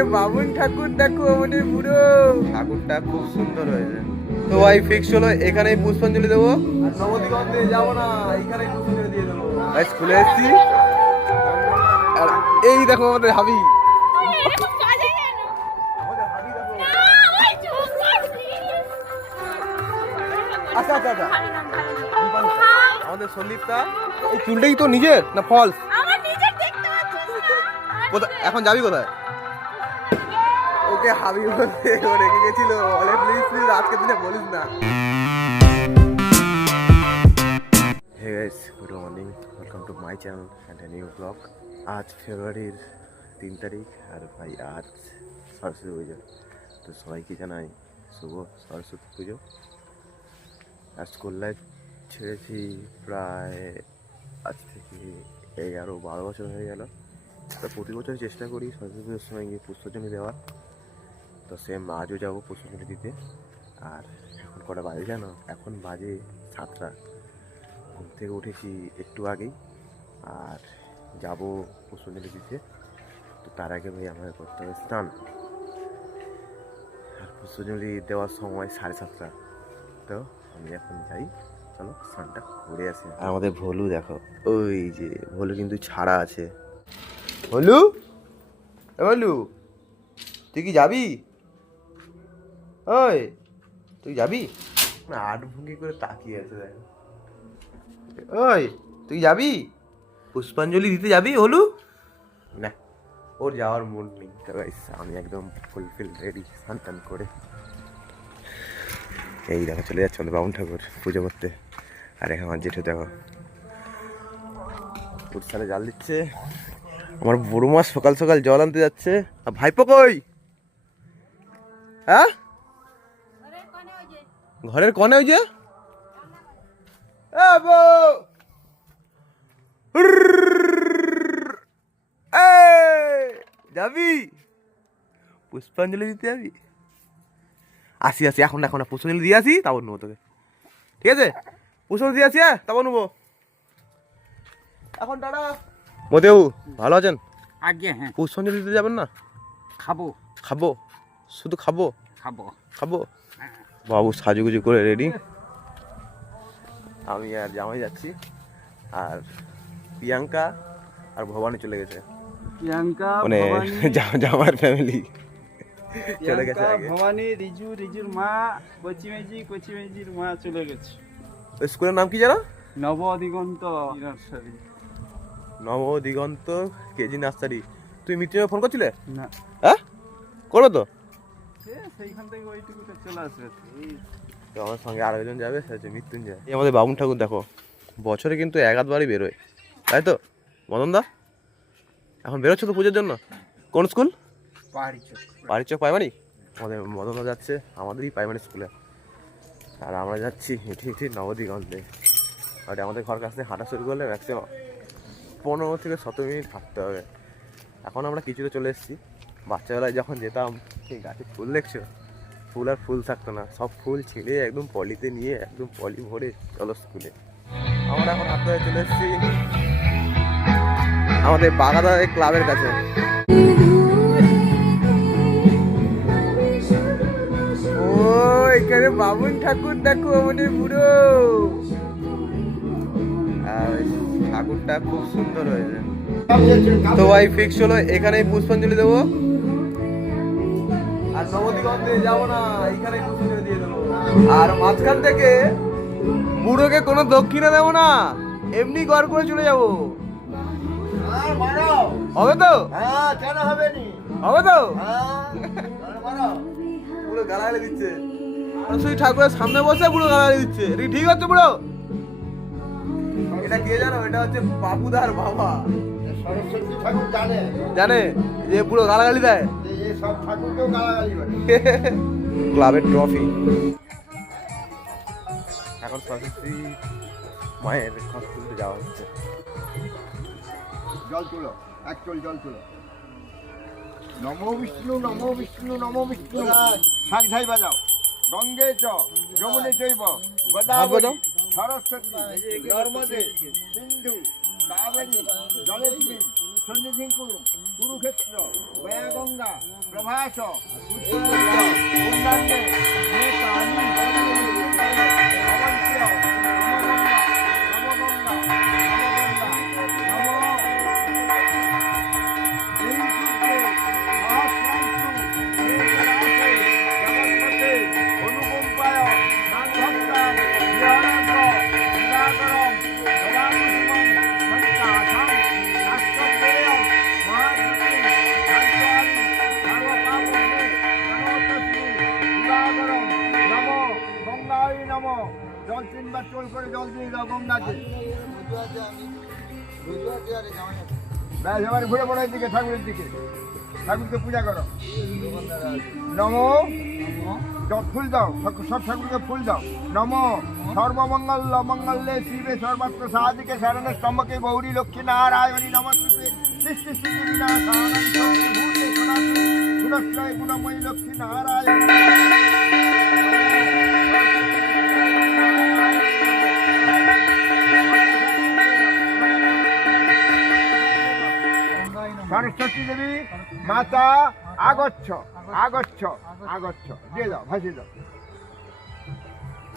এখানে বামুন ঠাকুর দেখো আমাদের পুরো ঠাকুরটা খুব সুন্দর হয়েছে। তো ভাই ফিক্স হলো এখানেই পুষ্পাঞ্জলি দেবো, আর নবদ্বীপে যাবো না, এখানেই পুষ্পাঞ্জলি দিয়ে দেবো। ভাই স্কুলে এসেছি আর এই দেখো আমাদের হাবি। আচ্ছা আচ্ছা আচ্ছা, আমাদের সন্দীপটা এই চুলটাই তো নিজের না ফলস? এখন যাবি কোথায়? ওকে হাবি বলতে ও রেখে গেছিল, বলে প্লিজ প্লিজ আজকের দিনে বলিস না। Hey guys, good morning, welcome to my channel and a new blog. আজ ফেব্রুয়ারির 3 তারিখ আর ভাই আজ সরস্বতী পুজো। তো সবাইকে জানাই শুভ সরস্বতী পুজো। আর স্কুল লাইফ ছেড়েছি প্রায় আজ থেকে 11-12 বছর হয়ে গেল। তো প্রতি বছর চেষ্টা করি সরস্বতী পুজোর সময় গিয়ে পুষ্পাঞ্জলি দেওয়ার। তো সেম আজও যাবো পুষ্পাঞ্জলি দিতে। আর এখন কটা বাজে জানো? এখন বাজে 7টা। ঘুম থেকে উঠেছি একটু আগেই আর যাবো পুষ্পাঞ্জলি দিতে। তো তার আগে ভাই আমাকে করতে হবে স্নান। আর পুষ্পাঞ্জলি দেওয়ার সময় 7:30। তো আমি এখন যাই, চলো স্নানটা ঘুরে আসি। আর আমাদের ভোলু দেখো, ওই যে ভোলু কিন্তু ছাড়া আছে। ভোলু, ভোলু তুই কি যাবি? ওই তুই যাবি? না আট ভঙ্গি করে তাকিয়ে আছে দেখো। ওই তুই যাবি পুষ্পাঞ্জলি দিতে? যাবি হলু? না, ওর যাওয়ার মুড নেই। তো গাইস আমি একদম ফুলফিল রেডি স্নান টান করে। এই দেখো চলে যাচ্ছে আমাদের বামুন ঠাকুর পুজো করতে। আর এখন আমার জেঠু দেখো উৎসালে জাল দিচ্ছে। আমার বড় মা সকাল সকাল জল আনতে যাচ্ছে। আর ভাইপো কই? হ্যাঁ ঘরের কোণে ওই যে যাবি পুষ্পাঞ্জলি দিতে? যাবি? আসি আসি, এখন এখন পুষ্পাঞ্জলি দিয়ে আসি, তারপর নেবো তোকে। ঠিক আছে, পুষ্পাঞ্জলি দিয়ে আসি, হ্যাঁ তারপর নেবো। এখন টাটা। মোদেউ ভালো আছেন? আগে হ্যাঁ। পুষ্পাঞ্জলি দিতে যাবেন না? খাবো খাবো, শুধু খাবো খাবো খাবো। বাবু সাজুগুজু করে রেডি, আমি আর জামাই যাচ্ছি। আর প্রিয়াঙ্কা আর ভবানী চলে গেছে। প্রিয়াঙ্কা মানে জামার ফ্যামিলি চলে গেছে আগে। ভবানী, রিজু, রিজুর মা, কচিমেজির মা চলে গেছে। ওই স্কুলের নাম কি জানো? Nabadiganta nursery. Nabadiganta KG nursery. তুই মিটিংয়ে ফোন করছিলে? না। হ্যাঁ করবো তো। সেইখান থেকে ওইটুকুতে চলে আসবে। তো আমার সঙ্গে আরো একজন যাবে, সে হচ্ছে মৃত্যুঞ্জয়। এই আমাদের বামুন ঠাকুর দেখো, বছরে কিন্তু 1-8বারই বেরোয়, তাই তো মদন দা? এখন বেরোচ্ছ তো পুজোর জন্য? কোন স্কুল? বাড়ির চোখ প্রাইমারি। আমাদের মদন দা যাচ্ছে আমাদেরই প্রাইমারি স্কুলে, আর আমরা যাচ্ছি হেঁটে হেঁটে নবদিগন্তে। আর আমাদের ঘর কাছ থেকে হাঁটা শুরু করলে ম্যাক্সিমাম 15 থেকে 17 মিনিট হাঁটতে হবে। এখন আমরা কিছুতে চলে এসেছি। বাচ্চাবেলায় যখন যেতাম সেই গাছে ফুল দেখছো, ফুল আর ফুল থাকতো না, সব ফুল ছিঁড়ে একদম পলিতে নিয়ে একদম পলি ভরে চলো স্কুলে। আমরা এখন হাঁটতে চলে এসেছি আমাদের বাগাদা ক্লাবের কাছে। ও এখানে বামুন ঠাকুর দেখো আমাদের পুরো, আর ঠাকুরটা খুব সুন্দর হয়েছে। তো ভাই ফিক্স হলো এখানেই পুষ্পাঞ্জলি দেবো, আর নবদ্বীপে যাবো না, এখানেই পুষ্পাঞ্জলি দিয়ে দেবো। আর মাঝখান থেকে বুড়োকে কোনো দক্ষিণা দেবো না, এমনি গড় করে চলে যাবো। হবে তো? হবে তো? পুরো গালাগালি দিচ্ছে, সরস্বতী ঠাকুরের সামনে বসে পুরো গালাগালি দিচ্ছে। এটা ঠিক হচ্ছে বুড়ো? এটা কে জানো? এটা হচ্ছে বাবুদার বাবা। সরস্বতী ঠাকুর জানে যে পুরো গালাগালি দেয়। সব ঠাকুরকেও গালাগালি করে। ক্লাবের ট্রফি এখন সরস্বতী মায়ের ঘর তুলতে যাওয়া হচ্ছে। জল তুলো, এক চল জল তুলো। নমো বিষ্ণু নমো বিষ্ণু নমো বিষ্ণু। শাঁখ ঝাই বাজাও। গঙ্গে চ যমুনে চৈব গোদাবরী সরস্বতী নর্মদে সিন্ধু কাবেরী জলেস্মিন সন্নিধিং কুরু কুরুক্ষেত্র বয়া গঙ্গা প্রভাস উন্নন্নে নেতানি অবন্ত্য নমগঙ্গা জল তিনবার চোল করে জল দিয়ে দাও গঙ্গাকে ব্যাস এবার ঘুরে পড়ো দিকে ঠাকুরের দিকে ঠাকুরকে পূজা করো নমো ফুল দাও সব ঠাকুরকে ফুল দাও নমো সর্বমঙ্গল মঙ্গলে শিবে সর্বত্র সাহায্যকে শরণে স্তম্ভকে গৌরী লক্ষ্মী নারায়ণী নমস্তে সৃষ্টি স্থিতি বিনাশানাং ভূতে সনাতনী গুণশ্রয় গুণময়ী লক্ষ্মী নারায়ণ সরস্বতী দেবী মাতা আগচ্ছ আগচ্ছ আগচ্ছ দিয়ে দাও ভাসিয়ে দাও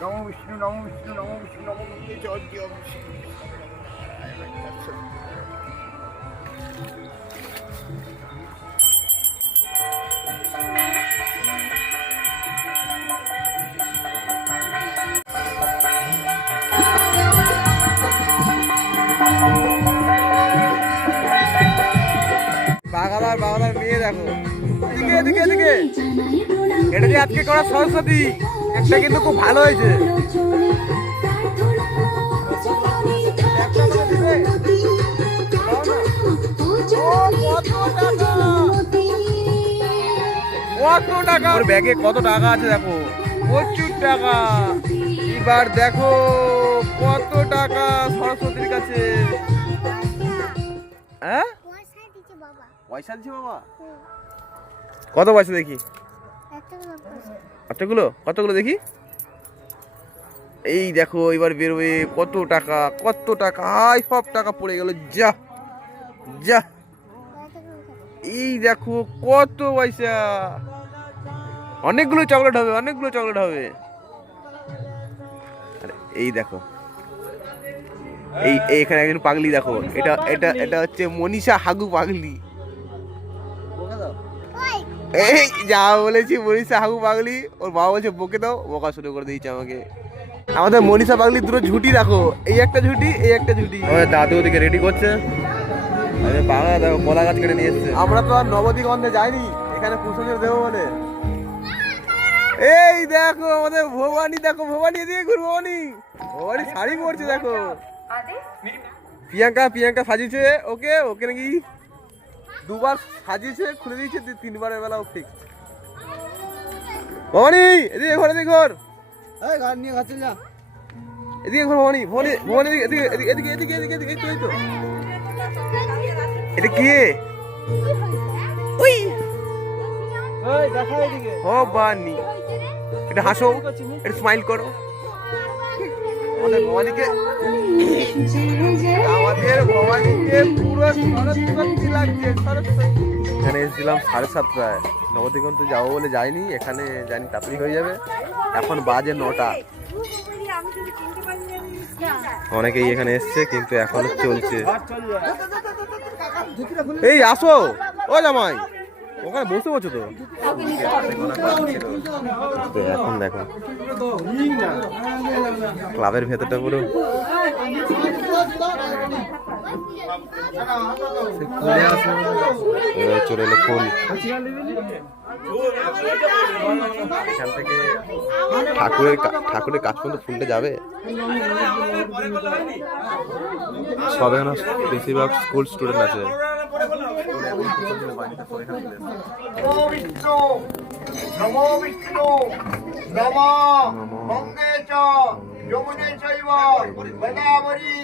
নম বিষ্ণু নম বিষ্ণু নম বিষ্ণু নম বাগাদার মেয়ে দেখো এদিকে এদিকে এদিকে এটা যে আজকে করা সরস্বতী এটা কিন্তু খুব ভালো হয়েছে কত টাকা ওর ব্যাগে কত টাকা আছে দেখো প্রচুর টাকা এবার দেখো কত টাকা সরস্বতীর কাছে হ্যাঁ পয়সা দিচ্ছে বাবা কত পয়সা দেখি কতগুলো দেখি এই দেখো এবার বেরোবে কত টাকা হাই সব টাকা পড়ে গেল যা যা এই দেখো কত পয়সা অনেকগুলো চকলেট হবে এই দেখো এই এখানে একজন পাগলি দেখো এটা হচ্ছে মনীষা হাগু পাগলি এই যা বলেছি মনীষা হাগু পাগলি ওর বাবা বলছে বকে দাও বকা শুরু করে দিয়েছে আমাকে আমাদের মনীষা পাগলি দুটো ঝুটি রাখো এই একটা ঝুটি আমাদের দাদু ওদিকে রেডি করছে বাংলা দেখো কলা গাছ কেটে নিয়ে এসছে আমরা তো আর নবদ্বীপে যাইনি এখানে পুষণের দেবো বলে এই দেখো আমাদের ভবানী এদিকে ঘুর ভবানী শাড়ি পরছে দেখো প্রিয়াঙ্কা সাজিয়েছে ওকে নাকি দুবার সাজিয়েছে খুলে দিয়েছে তিনবারের বেলা ও ঠিক ভবানী এদিকে ঘর ঘর নিয়ে ঘর চলে যা এদিকে ঘর ভবানী এদিকে তো এটা কে ওই দেখা এদিকে ভবানী এটা হাসো এটা স্মাইল করো আমাদের ভবানীকে পুরো সরস্বতী লাগছে এখানে এসেছিলাম 7:30 নবদ্বীপে যাবো বলে যাইনি এখানে জানি তাড়াতাড়ি হয়ে যাবে এখন বাজে 9টা অনেকেই এখানে এসছে কিন্তু এখনো চলছে এই আসো ও জামাই ওখানে বসে বলছো তো এখন দেখো ক্লাবের ভেতরটা পুরো চলে এলো ফুল এখান থেকে ঠাকুরের কাজ পর্যন্ত ফুলটা যাবে সব এখানে বেশিরভাগ স্কুল স্টুডেন্ট আছে নমো বিষ্ণু নমো গঙ্গে চ যমুনে চৈব গোদাবরী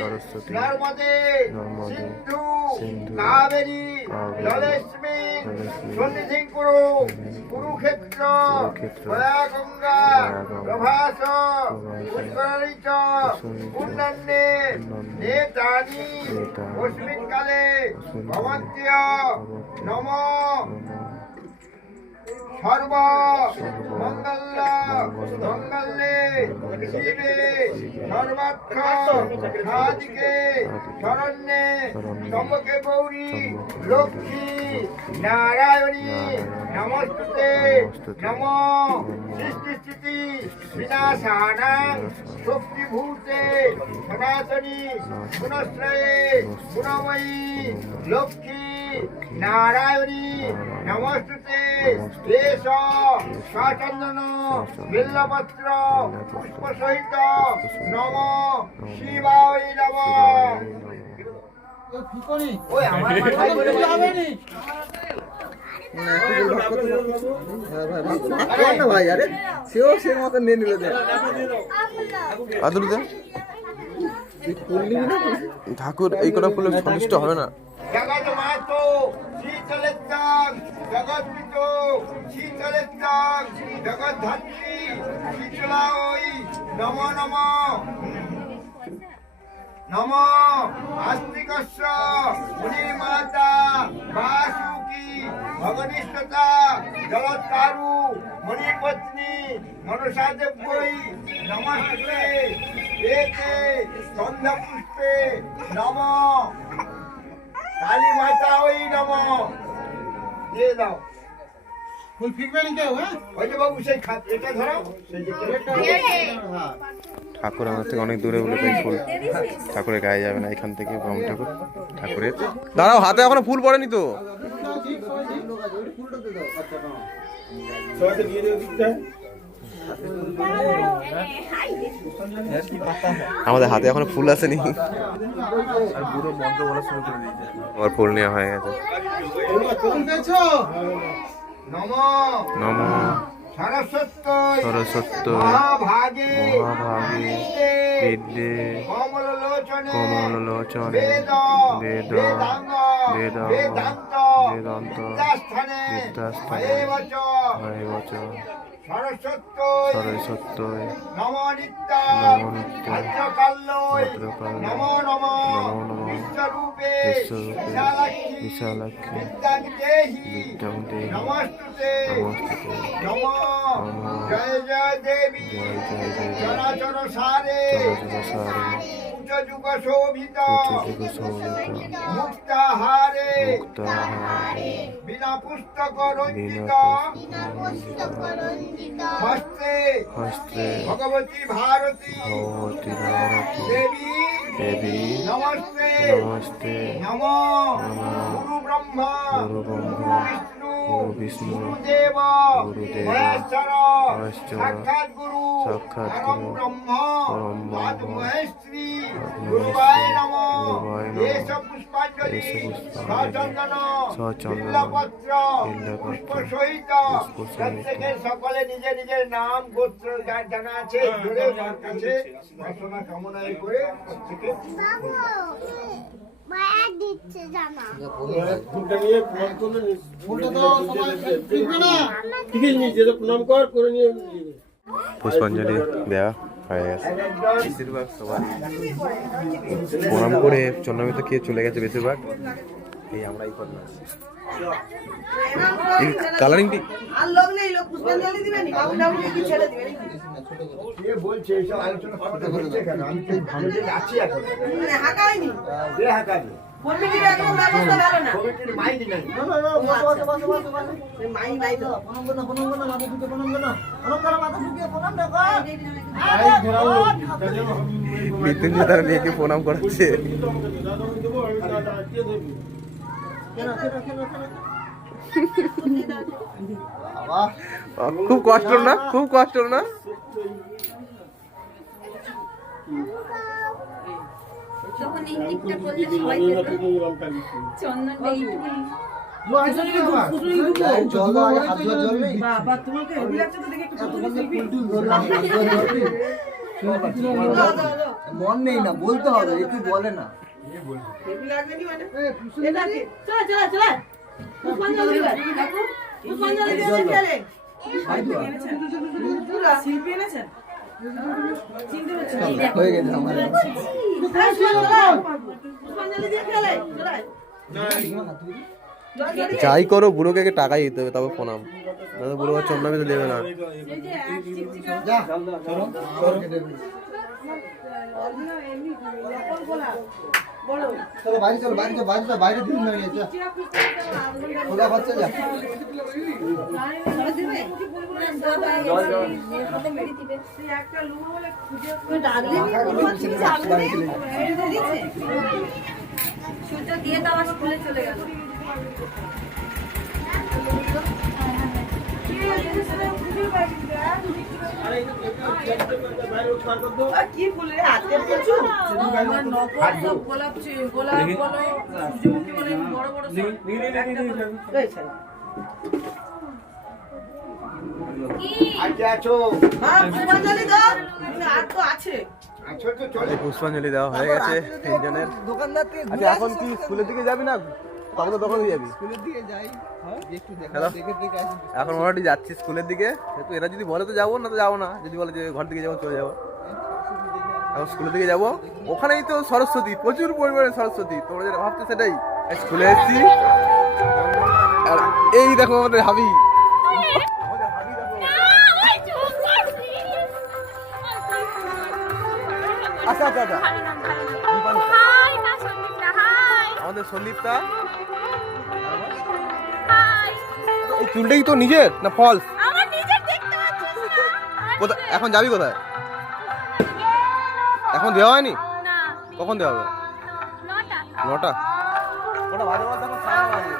সরস্বতী নর্মদে সিন্ধু কাবেরী জলেস্মি সন্নিধিং কুরু কুরুক্ষেত্র গঙ্গা প্রভাস পুষ্করিণী চ পুণ্যান্নে নেতানি অস্মিন কালে ভবন্ত্য নম সর্ব মঙ্গল মঙ্গলে শিবে সর্বার্থ সাধিকে শরণ্যে সম্মুখে গৌরী লক্ষ্মী নারায়ণী নমস্তুতে নম সৃষ্টি স্থিতি বিনাশানাং শক্তিভূতে সনাতনী গুণশ্রয়ে গুণময়ী লক্ষ্মী নারায়ণী নমস্তুতে দেশ সাচন্দন বিল্লপত্র পুষ্প সহিত নম শিবায় নম। ওই আমার মাথায় করে যাবে নি ভাই আরে সেও সে মতো নিয়ে নিল ঠাকুর এই কটা ফুলে সন্তুষ্ট হবে না। জগৎ মাতো শীতলের চাঁদ জগৎ পিত শীতলের চাঁদ জগৎ ধাত্রী শীতলা ওই নম নম নম আস্তিকস্য মুনি মাতা বাসুকি ভগনিষ্ঠতা জলৎকারু মণিপত্নী মনসা দেবৈ নমস্তে এতে সন্ধ্যা পুষ্পে নম কালী মাতা ওই নম দিয়ে দাও ফুল ফিরবে না কেউ হ্যাঁ ওই যে বাবু সেই খাত এটা ধরো ঠাকুর আমার থেকে অনেক দূরে বলে তাই ফুল ঠাকুরের গায়ে যাবে না এখান থেকে ব্রহ্ম ঠাকুর ঠাকুরের দাঁড়াও হাতে এখনো ফুল পড়েনি তো আমাদের হাতে এখনো ফুল আসেনি আমার ফুল নেওয়া হয়ে গেছে নম নম সরস্বত্যই সরস্বত্যই মহাভাগে মহাভাগে বিদ্যে কমললোচনে কমললোচনে বেদ বেদ বেদাঙ্গ বেদাঙ্গ বেদান্ত বেদান্ত বিদ্যাস্থানে বিদ্যাস্থানে হয়েবচ হয়েবচ সরস্বত্যই সরস্বত্যই নম নিত্যং নমো নিত্যং ভদ্রকাল্যই ভদ্রকাল্যৈ নম নম নমো নমঃ বিশ্বরূপে বিশ্বরূপে বিশালাক্ষী বিশালাক্ষী বিদ্যাং দেহি বিদ্যাং দেহি নমস্তুতে নমস্তুতে নম নমঃ জয় জয় দেবী জয় জয় দেবী চরাচর সারে চরজসারে উচ্চ যুগ শোভিত উচ্চযুগ শোভিত মুক্তাহারে মুক্তাহারে বিনা পুস্তক রঞ্জিত হস্তে হস্তে ভগবতী ভারতী ভগবতী ভারতী দেবী দেবী নমস্তে নমস্তে নম নমঃ গুরু ব্রহ্মা গুরু ব্রহ্মা বিষ্ণু গুরু বিষ্ণু গুরুদেব গুরুদেব মহেশ্বর মহেশ্বর সাক্ষাৎ গুরু সাক্ষাৎ পরম গুরু ব্রহ্ম পরম আদ ব্রহ্ম মহেশ্রী আদি গুরুবায় মহেশ্রী নমঃ গুরুবায় নমঃ এস পুষ্পাঞ্জলি এস পুষ্পাঞ্জলি সচন্দন সচন্দন বিল্লপত্র বিল্লপত্র পুষ্প সহিত পুষ্প সহিত প্রত্যেকে সকলে নিজের নিজের নাম গোত্র যার জানা আছে জুড়ে তার কাছে বাসনা কামনায় করে প্রত্যেকে মায়া দিচ্ছে জানা ফুলটা নিয়ে প্রণাম করলে ফুলটা তো সবাই ফিরবে না ঠিক আছে নিয়ে যেতে প্রণাম কর করে নিয়ে পুষ্পাঞ্জলি দেওয়া হয়ে গেছে বেশিরভাগ সবাই প্রণাম করে চন্দ্রমিত খেয়ে চলে গেছে বেশিরভাগ এই আমরাই করলাম এই কালারিংটি আর লোক নেই লোক পুষ্পাঞ্জলি দিবে নি বাবু বাবু কি ছেড়ে দিবে কে বলছে এইসব আলোচনা করতে হচ্ছে কেন আমি তো ভালোতে আছি এখন মানে হাঁকায়নি কে হাঁকাবে কমিটির একদম ব্যবস্থা ভালো না কমিটির মাইক নাই মাই নাই তো মৃত্যুঞ্জয় তার মেয়েকে প্রণাম করাচ্ছে খুব কষ্ট না খুব কষ্ট না যখন এই দিকটা করলে সবাই দেখবে চন্দন বাবা তোমাকে হেভি লাগছে তো দেখে একটু মন নেই না বলতে হবে একটু বলে না হেভি লাগবে কি মানে এটা কি চলে পুষ্পাঞ্জলি দিবে কাকু পুষ্পাঞ্জলি দিবে খেলে শিল্পী এনেছেন চিনতে পারছেন হয়ে গেছে আমার পুষ্পাঞ্জলি দিয়ে খেলে চলে যাই করো বুড়োকে আগে টাকাই দিতে হবে তবে প্রণাম, নাহলে বুড়ো চন্দ্রামে তো দেবে না। চলো বাইরে চলো বাইরে চলো বাইরে চলো বাইরে দিন না গেছে খোলা বাচ্চা যা সুতো দিয়ে তো আবার স্কুলে চলে গেল। কি ফুলে হাতে পড়ছো আমার নকল সব গোলাপ গোলাপ বলো সূর্যমুখী বলে বড় বড় সব এই ছাই আচ্ছা আছো হ্যাঁ পুষ্পাঞ্জলি দাও আর তো আছে আছো তো চলে পুষ্পাঞ্জলি দেওয়া হয়ে গেছে তিনজনের। দোকানদার থেকে আচ্ছা এখন কি স্কুলের দিকে যাবি না তখন তো দোকানে যাবি? স্কুলের দিকে যাই একটু হ্যালো, দেখে আসি এখন মোটামুটি যাচ্ছি স্কুলের দিকে। তো এরা যদি বলে তো যাবো, না তো যাবো না। যদি বলে যে ঘর দিকে যাবো চলে যাবো। এখন স্কুলের দিকে যাবো, ওখানেই তো সরস্বতী, প্রচুর পরিমাণে সরস্বতী। তোমরা যেটা ভাবছো সেটাই। স্কুলে এসেছি আর এই দেখো আমাদের হাবি। আচ্ছা আচ্ছা আচ্ছা, আমাদের সন্দীপটা। এই চুলটা কি তো নিজের না ফলস? কোথায় এখন যাবি? কোথায় এখন দেওয়া হয়নি? কখন দেওয়া হবে? 9টা। ওটা বাজে বাজে এখন সারা বাজে।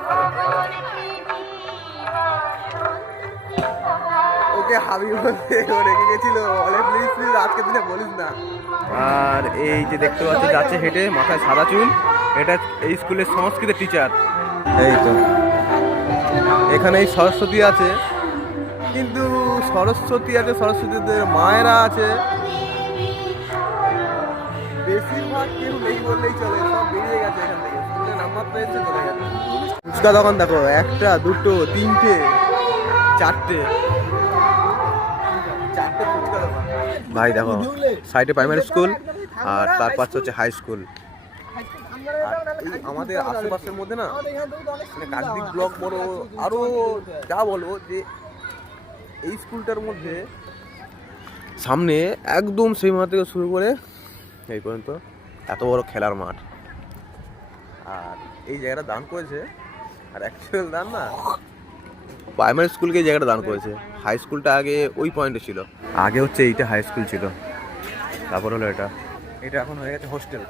ওকে হাবি বলতে ও রেখে গেছিল, বলে প্লিজ প্লিজ আজকে দিনে বলিস না। আর এই যে দেখতে পাচ্ছি যাচ্ছে হেঁটে, মাথায় সাদা চুল, এটা এই স্কুলের সংস্কৃতের টিচার। এই তো এখানে এই সরস্বতী আছে, কিন্তু সরস্বতী আছে, সরস্বতীদের মায়েরা আছে, বেশিরভাগ কেউ নেই বললেই চলে। সব বেরিয়ে গেছে এখান থেকে, স্কুলের নাম্বার তো এসে চলে গেছে। ফুচকা দোকান দেখো, 1টা 2টো 3টে 4টে ফুচকা দোকান। ভাই দেখো সাইডে প্রাইমারি স্কুল আর তার পাশে হচ্ছে হাই স্কুল। আর এই আমাদের আশেপাশের মধ্যে না, মানে কাকদ্বীপ ব্লক বড়, আরো যা বলবো যে এই স্কুলটার মধ্যে সামনে একদম সেই মাঠ থেকে শুরু করে এই পর্যন্ত এত বড় খেলার মাঠ। আর এই জায়গাটা দান করেছে, আর অ্যাকচুয়াল দান না, প্রাইমারি স্কুলকে এই জায়গাটা দান করেছে। হাই স্কুলটা আগে ওই পয়েন্টে ছিল, আগে হচ্ছে এইটা হাই স্কুল ছিল, তারপর হলো এটা। এটা এখন হয়ে গেছে হোস্টেল।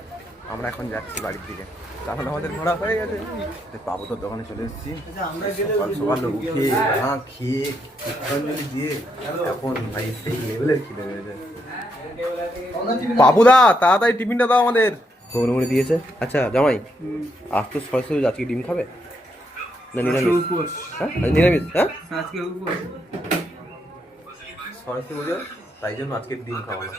আমরা এখন যাচ্ছি বাড়ির দিকে, তখন আমাদের ঘোরা হয়ে গেছে। পাবো তোর দোকানে চলে এসেছি, সকাল সকাল উঠে খেয়ে পুষ্পাঞ্জলি দিয়ে এখন ভাই সেই লেভেলের খিদে হয়েছে। বাবুদা তাড়াতাড়ি টিফিনটা দাও আমাদের। ঘুমে দিয়েছে। আচ্ছা জামাই, আজ তো সরস্বতী, আজকে ডিম খাবে না নিরামিষ? হ্যাঁ নিরামিষ। হ্যাঁ সরস্বতী পুজো, তাই জন্য আজকে ডিম খাওয়ানো।